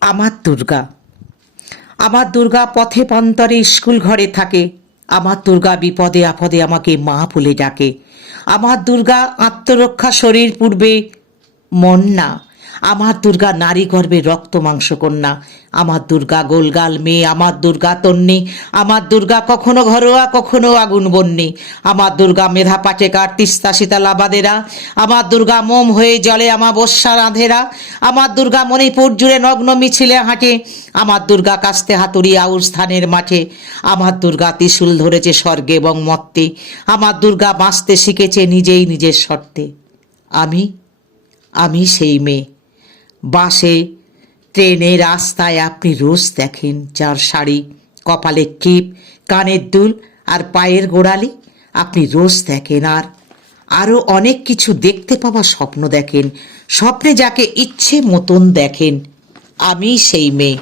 আমার দুর্গা। আমার দুর্গা পথে প্রান্তরে স্কুল ঘরে থাকে। আমার দুর্গা বিপদে আপদে আমাকে মা বলে ডাকে। আমার দুর্গা আত্মরক্ষা শরীর পূর্বে মন না। আমার দুর্গা নারী গর্ভে রক্ত মাংস কন্যা। আমার দুর্গা গোলগাল মেয়ে। আমার দুর্গা তন্নি। আমার দুর্গা কখনো ঘরোয়া কখনো আগুন বন্যে। আমার দুর্গা মেধা পাটেকার তিস্তা শীতালাবাদেরা। আমার দুর্গা মোম হয়ে জলে আমাবস্যার আঁধেরা। আমার দুর্গা মণিপুর জুড়ে নগ্ন মিছিলে হাঁটে। আমার দুর্গা কাস্তে হাতুড়ি আউশ ধানের মাঠে। আমার দুর্গা ত্রিশূল ধরেছে স্বর্গে এবং মর্তে। আমার দুর্গা বাঁচতে শিখেছে নিজেই নিজের শর্তে। আমি সেই মেয়ে। বাসে ট্রেনে রাস্তায় আপনি রোজ দেখেন, যার শাড়ি, কপালে টিপ, কানের দুল আর পায়ের গোড়ালি আপনি রোজ দেখেন। আর আরও অনেক কিছু দেখতে পাওয়া স্বপ্ন দেখেন। স্বপ্নে যাকে ইচ্ছে মতন দেখেন। আমি সেই মেয়ে।